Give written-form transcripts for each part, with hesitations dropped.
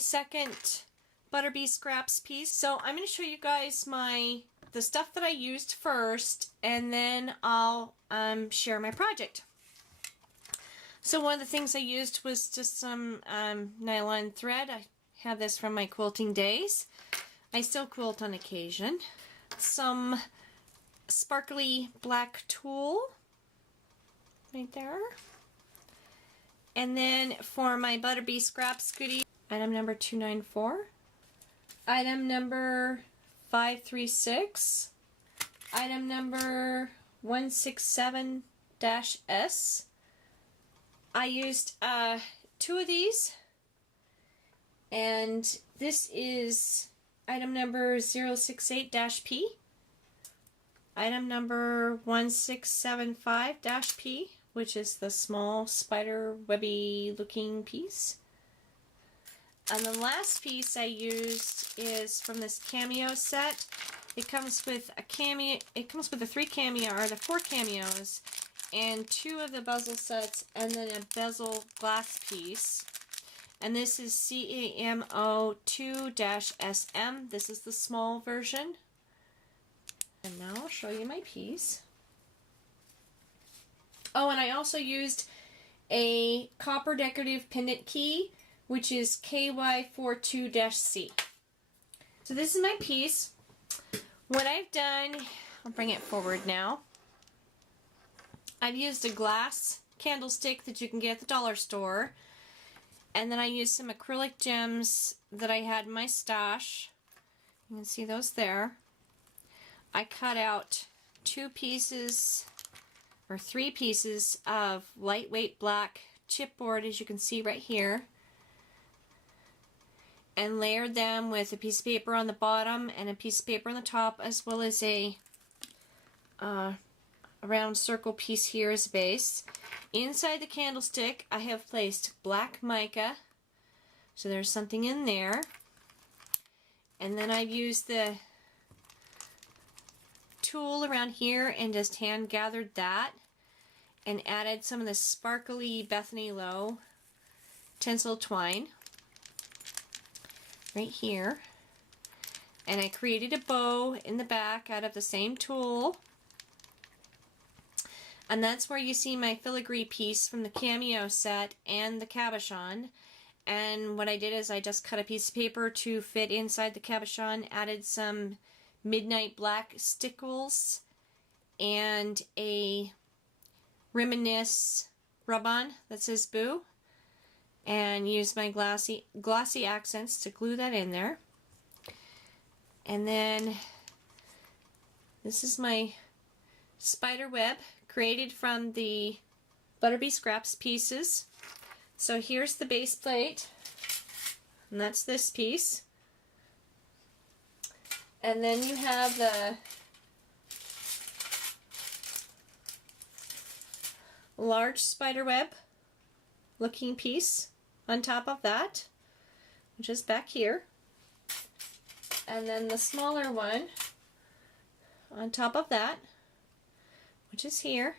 second ButterBeeScraps piece. So I'm going to show you guys the stuff that I used first, and then I'll share my project. So one of the things I used was just some nylon thread. I have this from my quilting days. I still quilt on occasion. Some sparkly black tulle right there. And then for my ButterBeeScraps goodie, item number 294, item number 536, item number 167-S. I used 2 of these, and this is item number 068-P, item number 1675-P, which is the small spider webby looking piece. And the last piece I used is from this cameo set. It comes with a cameo. It comes with the 4 cameos, and 2 of the bezel sets, and then a bezel glass piece. And this is CAMO 2-SM. This is the small version. And now I'll show you my piece. Oh, and I also used a copper decorative pendant key, which is KY42-C. So this is my piece. What I've done, I'll bring it forward now. I've used a glass candlestick that you can get at the dollar store. And then I used some acrylic gems that I had in my stash. You can see those there. I cut out 2 pieces or 3 pieces of lightweight black chipboard, as you can see right here, and layered them with a piece of paper on the bottom and a piece of paper on the top, as well as a round circle piece here as a base. Inside the candlestick I have placed black mica, so there's something in there. And then I've used the tool around here and just hand gathered that and added some of the sparkly Bethany Low tinsel twine right here. And I created a bow in the back out of the same tool. And that's where you see my filigree piece from the cameo set and the cabochon. And what I did is I just cut a piece of paper to fit inside the cabochon, added some midnight black stickles and a Reminisce rub-on that says Boo, and used my glossy accents to glue that in there. And then this is my spider web created from the ButterBeeScraps pieces. So here's the base plate, and that's this piece. And then you have the large spider web looking piece on top of that, which is back here. And then the smaller one on top of that, which is here.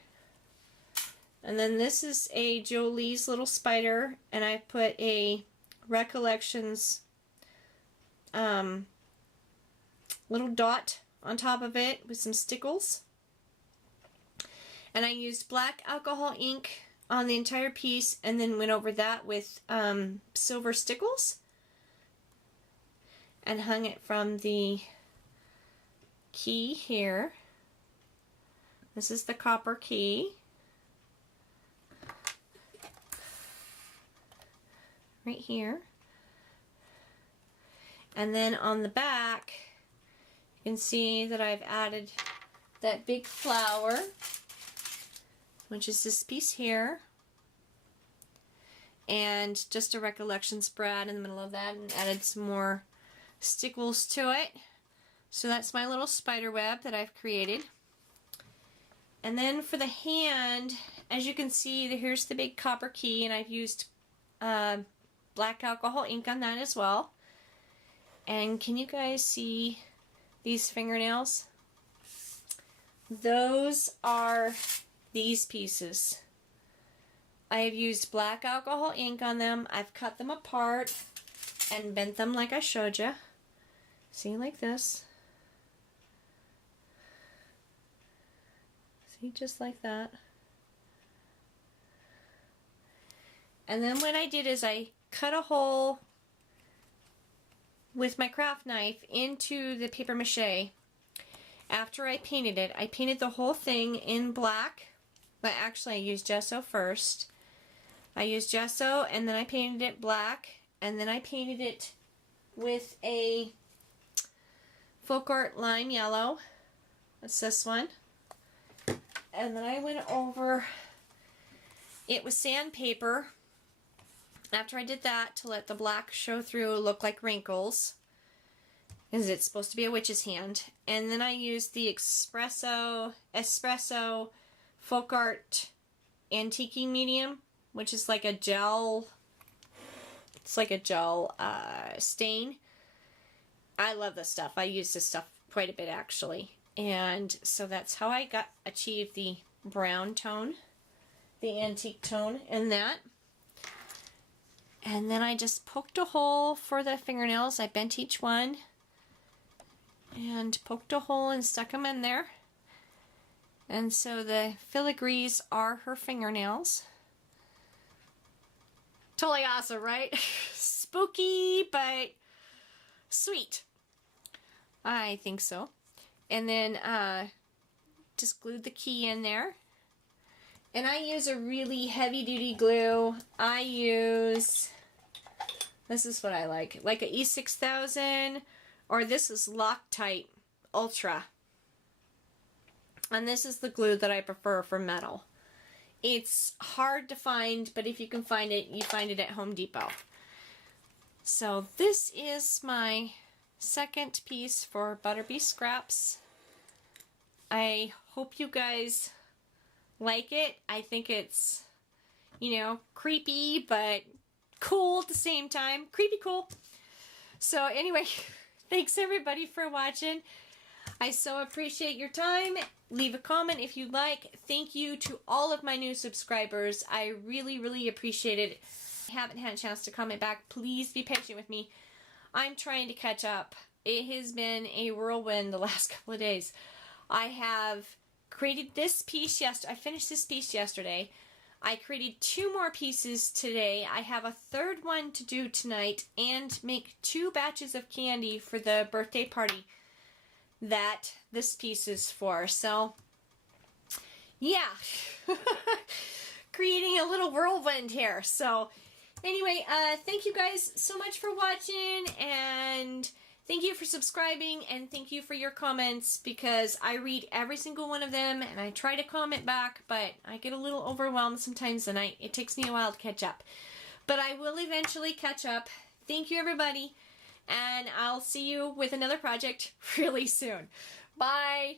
And then this is a Jolie's little spider, and I put a Recollections little dot on top of it with some stickles. And I used black alcohol ink on the entire piece and then went over that with silver stickles and hung it from the key here. This is the copper key. Right here. And then on the back, you can see that I've added that big flower, which is this piece here, and just a recollection spread in the middle of that, and added some more stickles to it. So that's my little spider web that I've created. And then for the hand, as you can see, here's the big copper key, and I've used black alcohol ink on that as well. And can you guys see these fingernails? Those are these pieces. I have used black alcohol ink on them. I've cut them apart and bent them like I showed you. See, like this. See, just like that. And then what I did is I cut a hole with my craft knife into the paper mache. After I painted it, I painted the whole thing in black, but actually I used gesso first. I used gesso and then I painted it black, and then I painted it with a Folk Art Lime Yellow. That's this one. And then I went over it with sandpaper after I did that to let the black show through, look like wrinkles, because it's supposed to be a witch's hand. And then I used the espresso Folk Art Antiquing Medium, which is like a gel, it's like a gel stain. I love this stuff. I use this stuff quite a bit actually. And so that's how I achieved the brown tone, the antique tone in that. And then I just poked a hole for the fingernails. I bent each one and poked a hole and stuck them in there. And so the filigrees are her fingernails. Totally awesome, right? Spooky, but sweet. I think so. And then just glued the key in there. And I use a really heavy duty glue. I use, this is what I like a E6000, or this is Loctite Ultra. And this is the glue that I prefer for metal. It's hard to find, but if you can find it, you find it at Home Depot. So this is my second piece for ButterBeeScraps. I hope you guys like it. I think it's, you know, creepy but cool at the same time. Creepy cool. So anyway, thanks everybody for watching. I so appreciate your time. Leave a comment if you like. Thank you to all of my new subscribers. I really, really appreciate it. If you haven't had a chance to comment back, please be patient with me. I'm trying to catch up. It has been a whirlwind the last couple of days. I have created this piece yesterday. I finished this piece yesterday. I created 2 more pieces today. I have a 3rd one to do tonight, and make 2 batches of candy for the birthday party that this piece is for. So yeah, creating a little whirlwind here. So anyway, thank you guys so much for watching, and thank you for subscribing, and thank you for your comments, because I read every single one of them and I try to comment back, but I get a little overwhelmed sometimes and it takes me a while to catch up. But I will eventually catch up. Thank you everybody, and I'll see you with another project really soon. Bye!